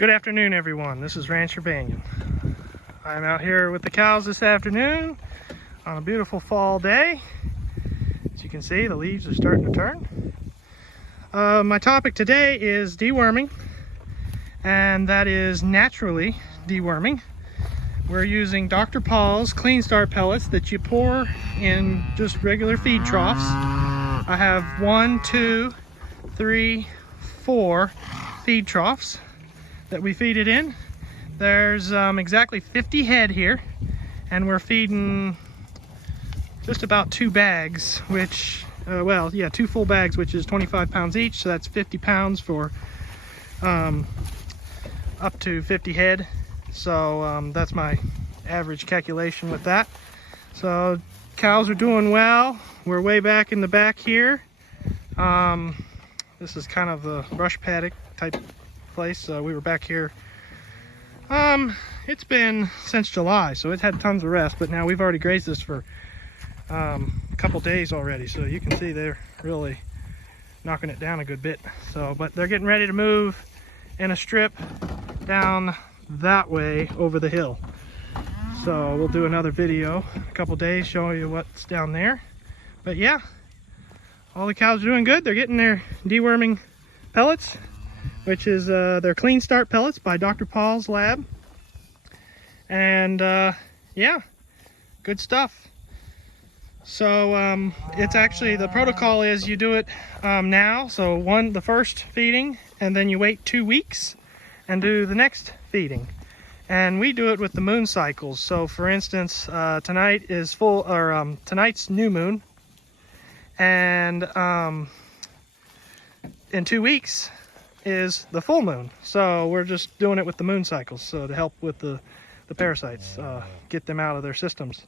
Good afternoon, everyone. This is Rancher Banyon. I'm out here with the cows this afternoon on a beautiful fall day. As you can see, the leaves are starting to turn. My topic today is deworming, and that is naturally deworming. We're using Dr. Paul's Clean Start Pellets that you pour in just regular feed troughs. I have 1, 2, 3, 4 feed troughs that we feed it in. There's exactly 50 head here, and we're feeding just about 2 bags, which, 2 full bags, which is 25 pounds each, so that's 50 pounds for up to 50 head. So that's my average calculation with that. So cows are doing well. We're way back in the back here. This is kind of a brush paddock type place. We were back here. It's been since July, so it had tons of rest, but now we've already grazed this for a couple days already. So you can see they're really knocking it down a good bit. But they're getting ready to move in a strip down that way over the hill. So we'll do another video a couple days showing you what's down there. But yeah, all the cows are doing good. They're getting their deworming pellets, which is their Clean Start Pellets by Dr. Paul's lab. And yeah, good stuff. So it's actually, the protocol is you do it now. So the first feeding, and then you wait 2 weeks and do the next feeding. And we do it with the moon cycles. So for instance, tonight is tonight's new moon, and in 2 weeks is the full moon. So we're just doing it with the moon cycles, so to help with the parasites, get them out of their systems.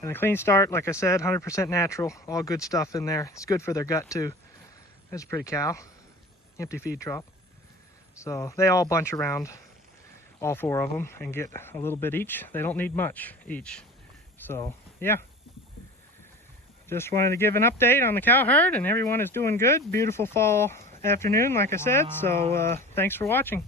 And the Clean Start, like I said, 100% natural, all good stuff in there. It's good for their gut too. There's a pretty cow, empty feed trough. So they all bunch around, all 4 of them, and get a little bit each. They don't need much each. So yeah, just wanted to give an update on the cow herd, and everyone is doing good. Beautiful fall afternoon, like I said. So thanks for watching.